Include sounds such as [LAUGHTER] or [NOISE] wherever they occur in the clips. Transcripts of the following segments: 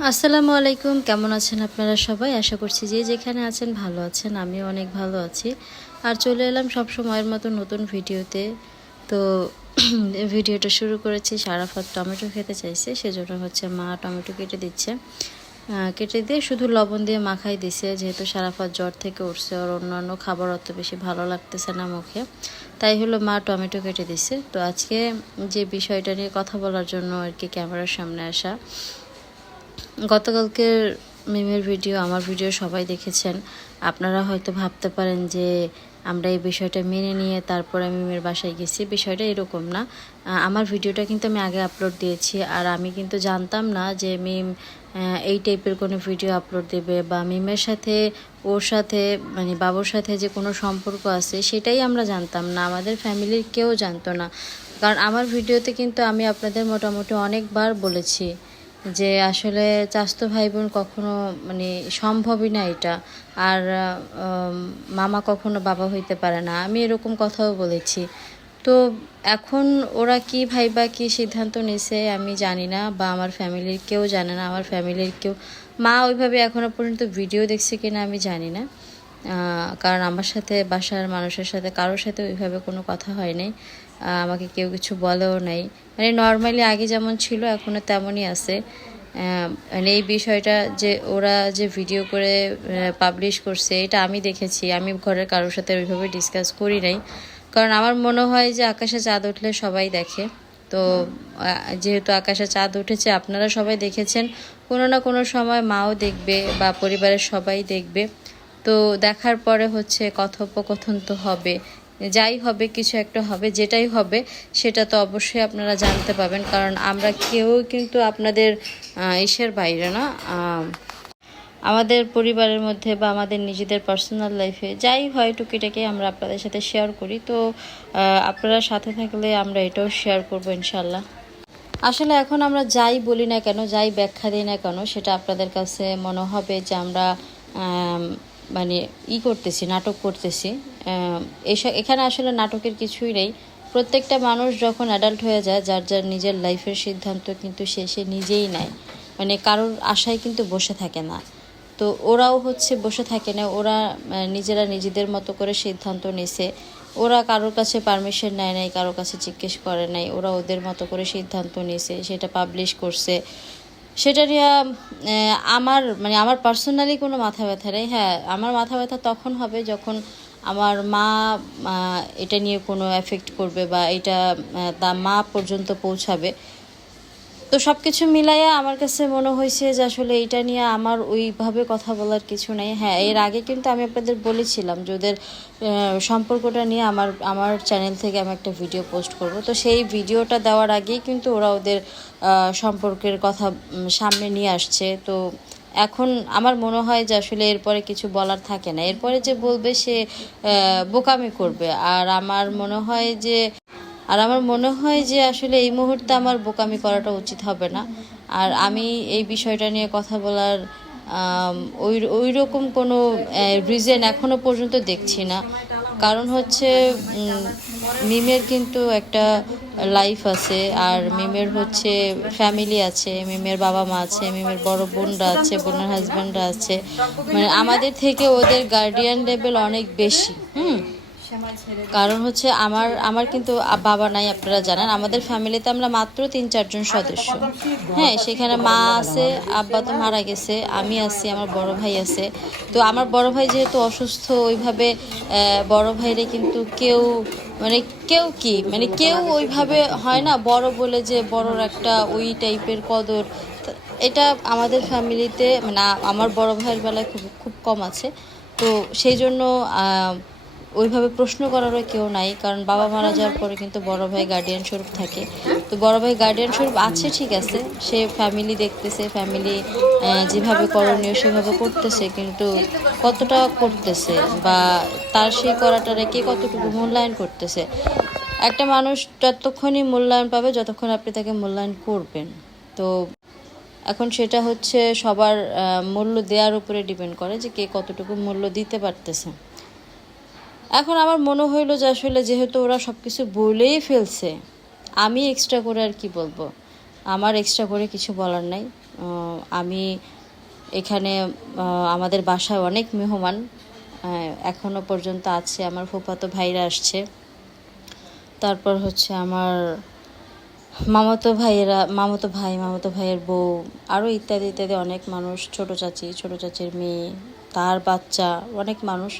আসসালামু আলাইকুম, কেমন আছেন আপনারা সবাই? আশা করছি যে যেখানে আছেন ভালো আছেন, আমিও অনেক ভালো আছি। আর চলে এলাম সব সময়ের মতো নতুন ভিডিওতে। তো [CLEARS THROAT] ভিডিওটা শুরু করেছি, সারাফাত টমেটো খেতে চাইছে, সেজন্য হচ্ছে মা টমেটো কেটে দিচ্ছে। কেটে দিয়ে শুধু লবণ দিয়ে মাখাই দিছে, যেহেতু সারাফাত জ্বর থেকে উঠছে, আর অন্যান্য খাবার অত বেশি ভালো লাগতেছে না মুখে। তাই হলো মা টমেটো কেটে দিছে। তো আজকে যে বিষয়টা নিয়ে কথা বলার জন্য আর কি ক্যামেরার সামনে আসা গতকালকের মিমের ভিডিও, আমার ভিডিও সবাই দেখেছেন। আপনারা হয়তো ভাবতে পারেন যে আমরা এই বিষয়টা মেনে নিয়ে তারপরে মিমের বাসায় গেছি। বিষয়টা এরকম না। আমার ভিডিওটা কিন্তু আমি আগে আপলোড দিয়েছি আর আমি কিন্তু জানতাম না যে মিম এই টাইপের কোনো ভিডিও আপলোড দেবে বা মিমের সাথে, ওর সাথে মানে বাবুর সাথে যে কোনো সম্পর্ক আছে সেটাই আমরা জানতাম না। আমাদের ফ্যামিলির কেউ জানতো না। কারণ আমার ভিডিওতে কিন্তু আমি আপনাদের মোটামুটি অনেকবার বলেছি। যে আসলে চাস্তো ভাই বোন কখনো মানে সম্ভবই না এটা। আর মামা কখনো বাবা হইতে পারে না। আমি এরকম কথাও বলেছি। তো এখন ওরা কি ভাইবা কি সিদ্ধান্ত নিছে আমি জানি না বা আমার ফ্যামিলির কেউ জানে না। আমার ফ্যামিলির কেউ, মা ওইভাবে এখনও পর্যন্ত ভিডিও দেখছে কিনা আমি জানি না। কারণ আমার সাথে বাসার মানুষের সাথে, কারোর সাথে ওইভাবে কোনো কথা হয় নাই। আমাকে কেউ কিছু বলেও নাই। মানে নর্মালি আগে যেমন ছিল এখনও তেমনই আছে। মানে এই বিষয়টা যে ওরা যে ভিডিও করে পাবলিশ করছে, এটা আমি দেখেছি। আমি ঘরের কারোর সাথে ওইভাবে ডিসকাস করি নাই। কারণ আমার মনে হয় যে আকাশে চাঁদ উঠলে সবাই দেখে। তো যেহেতু আকাশে চাঁদ উঠেছে, আপনারা সবাই দেখেছেন। কোনো না কোনো সময় মাও দেখবে বা পরিবারের সবাই দেখবে। তো দেখার পরে হচ্ছে কথোপকথন তো হবে। যাই হবে কিছু একটা হবে যেটাই হবে সেটা তো অবশ্যই আপনারা জানতে পাবেন কারণ আমরা কেউ কিন্তু আপনাদের ইসের বাইরে না আমাদের পরিবারের মধ্যে বা আমাদের নিজেদের পার্সোনাল লাইফে যাই হয় টুকিটাকি আমরা আপনাদের সাথে শেয়ার করি। তো আপনারা সাথে থাকলে আমরা এটাও শেয়ার করব ইনশাল্লাহ আসলে এখন আমরা যাই বলি না কেন যাই ব্যাখ্যা দিই না কেন সেটা আপনাদের কাছে মনে হবে যে আমরা আম, মানে ই করতেছি, নাটক করতেছি। এসব এখানে আসলে নাটকের কিছুই নেই। প্রত্যেকটা মানুষ যখন অ্যাডাল্ট হয়ে যায়, যার যার নিজের লাইফের সিদ্ধান্ত কিন্তু সে সে নিজেই নেয়। মানে কারোর আশায় কিন্তু বসে থাকে না। তো ওরাও হচ্ছে বসে থাকে না, ওরা নিজেরা নিজেদের মতো করে সিদ্ধান্ত নিছে। ওরা কারোর কাছে পারমিশন নেয় নাই, কারোর কাছে জিজ্ঞেস করে নাই। ওরা ওদের মতো করে সিদ্ধান্ত নিয়েছে সেটা পাবলিশ করছে। সেটা নিয়ে আমার মানে আমার পার্সোনালি কোনো মাথা ব্যথা নেই। হ্যাঁ আমার মাথা ব্যথা তখন হবে যখন আমার মা এটা নিয়ে কোনো এফেক্ট করবে বা এটা তা মা পর্যন্ত পৌঁছাবে। তো সব কিছু মিলাইয়া আমার কাছে মনে হয়েছে যে আসলে এটা নিয়ে আমার ওইভাবে কথা বলার কিছু নেই। হ্যাঁ এর আগে কিন্তু আমি আপনাদের বলেছিলাম যে ওদের সম্পর্কটা নিয়ে আমার আমার চ্যানেল থেকে আমি একটা ভিডিও পোস্ট করব। তো সেই ভিডিওটা দেওয়ার আগেই কিন্তু ওরা ওদের সম্পর্কের কথা সামনে নিয়ে আসছে। তো এখন আমার মনে হয় যে আসলে এরপরে কিছু বলার থাকে না। এরপরে যে বলবে সে বোকামি করবে। আর আমার মনে হয় যে আর আমার মনে হয় যে আসলে এই মুহূর্তে আমার বোকামি করাটা উচিত হবে না। আর আমি এই বিষয়টা নিয়ে কথা বলার ওই ওই রকম কোনো রিজন এখনও পর্যন্ত দেখছি না। কারণ হচ্ছে মিমের কিন্তু একটা লাইফ আছে, আর মিমের হচ্ছে ফ্যামিলি আছে, মিমের বাবা মা আছে, মিমের বড় বোনরা আছে, বোনের হাজব্যান্ডরা আছে। মানে আমাদের থেকে ওদের গার্ডিয়ান লেভেল অনেক বেশি, হুম? কারণ হচ্ছে আমার আমার কিন্তু বাবা নাই আপনারা জানেন। আমাদের ফ্যামিলিতে আমরা মাত্র তিন চারজন সদস্য। হ্যাঁ সেখানে মা আছে আব্বা তো মারা গেছে আমি আছি আমার বড় ভাই আছে। তো আমার বড় ভাই যেহেতু অসুস্থ ওইভাবে বড় ভাইরে কিন্তু কেউ মানে কেউ কি মানে কেউ ওইভাবে হয় না বড় বলে যে বড়র একটা ওই টাইপের কদর। এটা আমাদের ফ্যামিলিতে মানে আমার বড় ভাইয়ের বেলায় খুব খুব কম আছে। তো সেই জন্য ওইভাবে প্রশ্ন করারও কেউ নাই কারণ বাবা মারা যাওয়ার পরে কিন্তু বড় ভাই গার্ডিয়ান স্বরূপ থাকে। তো বড় ভাই গার্ডিয়ান স্বরূপ আছে ঠিক আছে সে ফ্যামিলি দেখতেছে ফ্যামিলি যেভাবে করণীয় সেভাবে করতেছে কিন্তু কতটা করতেছে বা তার সেই করাটারে কে কতটুকু মূল্যায়ন করতেছে? একটা মানুষ ততক্ষণই মূল্যায়ন পাবে যতক্ষণ আপনি তাকে মূল্যায়ন করবেন। তো এখন সেটা হচ্ছে সবার মূল্য দেওয়ার উপরে ডিপেন্ড করে যে কে কতটুকু মূল্য দিতে পারতেছে। এখন আমার মনে হইল যে আসলে যেহেতু ওরা সব কিছু বলেই ফেলছে আমি এক্সট্রা করে আর কি বলব? আমার এক্সট্রা করে কিছু বলার নাই। আমি এখানে আমাদের বাসায় অনেক মেহমান আহ, এখনও পর্যন্ত আছে। আমার ফুফাতো ভাইরা আসছে। তারপর হচ্ছে আমার মামাতো ভাইয়েরা মামাতো ভাই মামাতো ভাইয়ের বউ আরও ইত্যাদি ইত্যাদি অনেক মানুষ ছোট চাচি ছোট চাচির মেয়ে তার বাচ্চা অনেক মানুষ।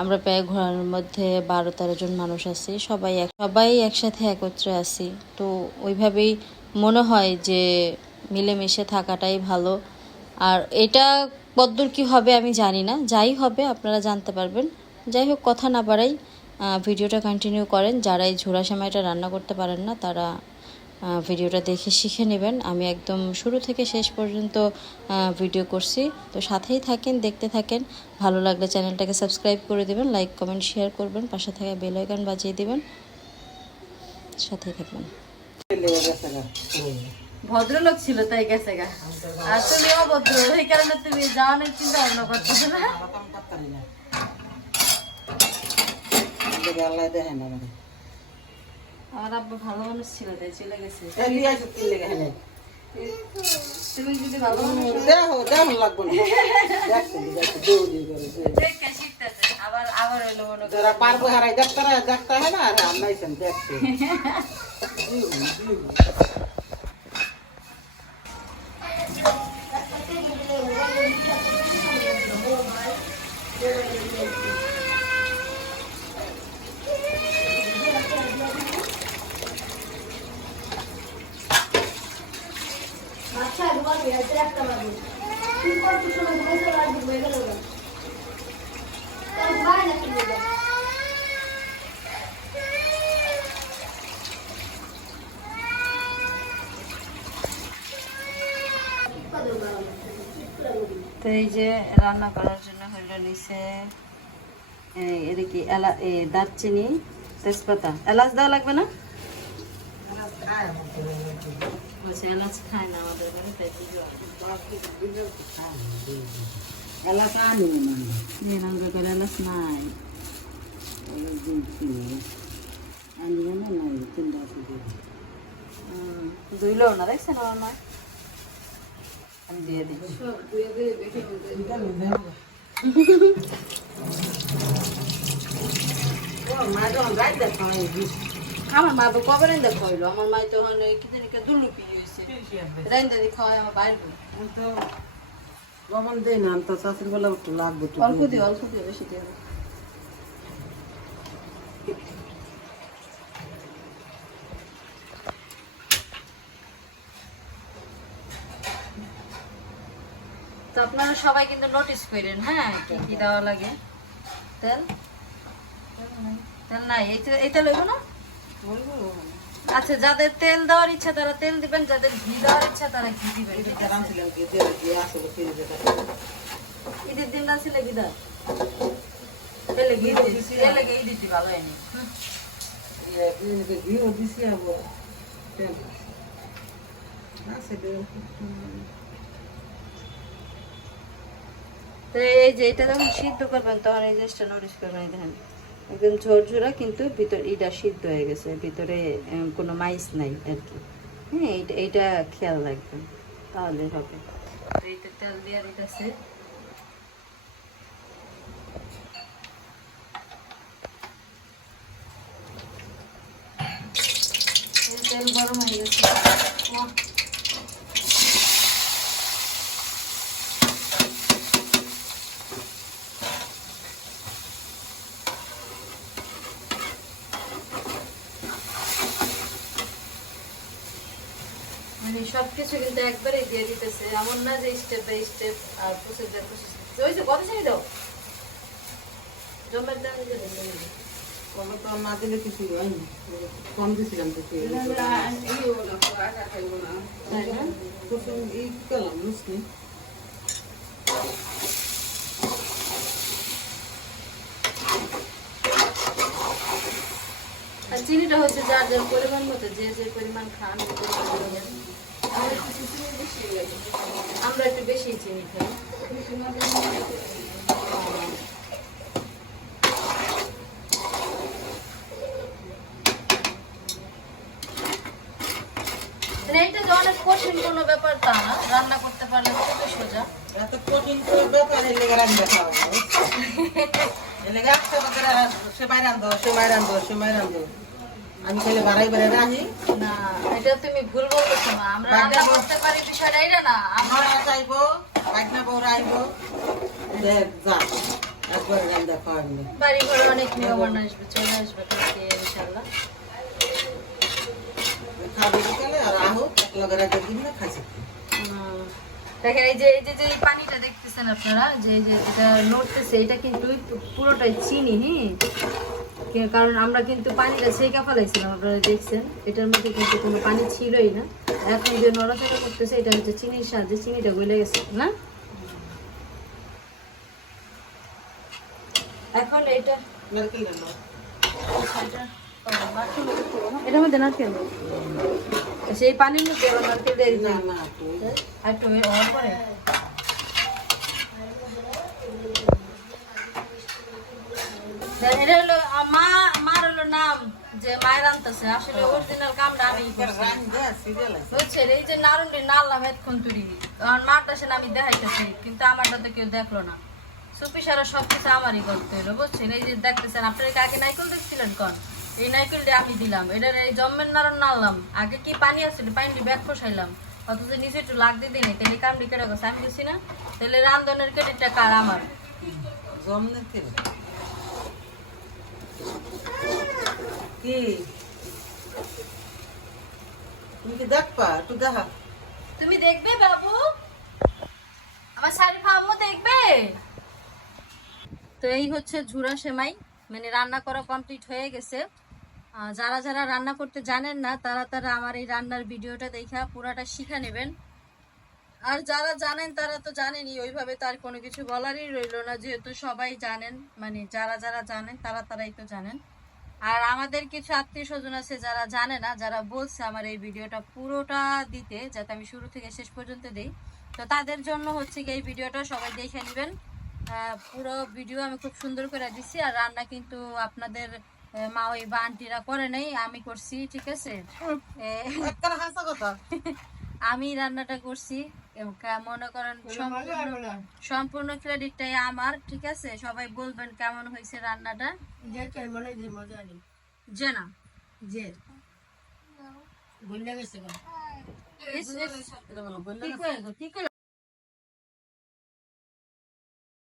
আমরা প্রায় ঘোরানোর মধ্যে বারো তেরো জন মানুষ আছি। সবাই এক সবাই একসাথে একত্রে আছি। তো ওইভাবেই মনে হয় যে মিলেমিশে থাকাটাই ভালো। আর এটা কদ্দূর কি হবে আমি জানি না। যাই হবে, আপনারা জানতে পারবেন। যাই হোক, কথা না বাড়াই ভিডিওটা কন্টিনিউ করেন। যারা এই ঝোড়া সময়টা রান্না করতে পারেন না, তারা ভিডিওটা দেখে শিখে নেবেন। আমি একদম শুরু থেকে শেষ পর্যন্ত ভিডিও করছি। তো সাথেই থাকেন দেখতে থাকেন। ভালো লাগলে চ্যানেলটাকে সাবস্ক্রাইব করে দেবেন লাইক কমেন্ট শেয়ার করবেন পাশে থাকা বেল আইকন বাজিয়ে দেবেন। সাথেই থাকবেন। ভদ্রলোক ছিল তাই গেছে গা। আর তুমি অভদ্র এই কারণে তুমি যাওয়ানোর চিন্তা ভাবনা করতেছো না? আল্লাহ দেখেন আমাদের। আমার আব্বা ভালো মানুষ ছিল তাই চলে গেছে? তুমি যদি ভালো মানুষ দেখো দেখো লাগবো না। দৌড়ি করে আবার আবার হইল মনে করো যারা পারব হারাই ডাক্তার ডাক্তার হয় না আর [LAUGHS] আনাইছেন দেখছ তো এই যে রান্না করার জন্য হইল নিচে এটা কি এলা এ দারচিনি তেজপাতা। এলাচ দেওয়া লাগবে না? বলছে এলাচ খায় না আমাদের ঘরে তাই। এলাকা আনি আমাদের ঘরে এলাচ নাই আনি না নাই আছে উম, ধুইলো না দেখছেন আমার মা আমি দিয়ে দেখা হয় আমার মা তো কবে খাইলো আমার মা তো হয় কি জানি দুলুপি হয়েছে দি খাওয়াই আমার বাইরে তো গমন দেই না তো একটু লাগবে অল্প দিও অল্প দিও বেশি দিও তো আপনারা সবাই কিন্তু নোটিস করেন হ্যাঁ কি কি দেওয়া লাগে। তেল? তেল নাই। এই তেল- হইব না? আচ্ছা যাদের তেল দেওয়ার ইচ্ছা তারা তেল দিবেন যাদের ঘি দেওয়ার ইচ্ছা তারা ঘি দিবেন। ঈদের দিন ছিল গিদা তেলে ঘি তেলে ঘি দিতে ভালো হয়নি। হুম। ঘিও দিছি আবার তো এই যে এটা যখন সিদ্ধ করবেন তখন এই জিনিসটা নোটিস করবেন দেখেন। একদম ঝরঝরা কিন্তু ভিতর এটা সিদ্ধ হয়ে গেছে, ভিতরে কোনো মাইস নাই আর কি। হ্যাঁ এইটা এইটা খেয়াল রাখবেন, তাহলে হবে। এইটা তেল দিয়ে তেল গরম হয়ে গেছে। মানে সবকিছু কিন্তু একবারে দিয়ে দিতেছে। এমন না যে স্টেপ বাই স্টেপ আর প্রসিজার প্রসেস ওই যে কত চাই দাও। জমের দাম যে কবে তো না দিলে কিছু হয়নি কম দিছিলাম তো না এই করলাম চিনিটা হচ্ছে যার যার পরিমাণ মতো, যে যে পরিমাণ খান। আমরা একটু বেশি চিনি খাই। মানে এটা যে অনেক কঠিন কোনো কোনো ব্যাপার তা রান্না করতে পারলে খুবই সোজা। এত কঠিন করে ব্যাপার, এর আমি খেলে বাড়াই বাড়াই রাখি? না। এটা তুমি ভুল বলতেছো না। আমরা রান্না করতে পারি বিষয়টা এটা না। আমরা চাইব পাইকনা বউরা আইবো। দেখ যা। একবার রান্না খাওয়াবি বাড়ি ঘরে অনেক মেহমান আসবে চলে আসবে কালকে ইনশাল্লাহ খাবে বিকালে আর আহো লগে রাখে দিন না উম, দেখেন এই যে এই যে যে পানিটা দেখতেছেন আপনারা যে যে এটা নড়তেছে এটা কিন্তু পুরোটাই চিনি হ্যাঁ কারণ আমরা কিন্তু পানিটা ছেঁকা ফেলাইছিলাম, আপনারা দেখছেন। এটার মধ্যে কিন্তু কোনো পানি ছিলই না। এখন যে নড়াচড়া করতেছে, এটা হচ্ছে চিনির সাহায্যে চিনিটা গলে গেছে, না? এখন এটা এটার মধ্যে সেই পানির মধ্যে না না এটা হলো মা মার হলো নাম যে মায়ের আনতেছে। আসলে অরিজিনাল কামটা আমি বুঝছেন এই যে নারুন্ডি নাড়লাম এতক্ষণ তুরি কারণ মারটা সে আমি দেখাইতেছি, কিন্তু আমারটা তো কেউ দেখল না। সুপি সারা সব কিছু আমারই করতে হলো বুঝছেন এই যে দেখতেছেন, আপনারা আগে নাইকল দেখছিলেন কন? এই নাইকলটা আমি দিলাম। এটার এই জম্মের নাড়ন নাড়লাম আগে কি পানি আসছিল পানি ব্যাগ ফসাইলাম। অথচ নিচে একটু লাগ দিই তাহলে কামড়ি কেটে গেছে। আমি দিছি না, তাহলে রান্ধনের কেটেটা কার আমার। জমনে তেল কি? তুমি কি দেখবা? একটু দেখা। তুমি দেখবে, বাবু? আমার শারিফা আম্মু দেখবে? তো এই হচ্ছে ঝুরা সেমাই। মানে রান্না করা কমপ্লিট হয়ে গেছে। যারা যারা রান্না করতে জানেন না, তারা তারা আমার এই রান্নার ভিডিওটা দেখা পুরাটা শিখে নেবেন। আর যারা জানেন, তারা তো জানেনই, ওইভাবে তার কোনো কিছু বলারই রইল না, যেহেতু সবাই জানেন। মানে যারা যারা জানেন, তারা তারাই তো জানেন। আর আমাদের কিছু আত্মীয় স্বজন আছে যারা জানে না যারা বলছে আমার এই ভিডিওটা পুরোটা দিতে যাতে আমি শুরু থেকে শেষ পর্যন্ত দিই। তো তাদের জন্য হচ্ছে কি এই ভিডিওটা সবাই দেখে নেবেন। পুরো ভিডিও আমি খুব সুন্দর করে দিছি আর রান্না কিন্তু আপনাদের মা ওই বা আন্টিরা করে নেই আমি করছি ঠিক আছে? [LAUGHS] [LAUGHS] আমি রান্নাটা করছি। মনে করেন সম্পূর্ণ সম্পূর্ণ ক্রেডিটটাই আমার ঠিক আছে? সবাই বলবেন কেমন হয়েছে রান্নাটা? যে না? বললে গেছে কি কি করে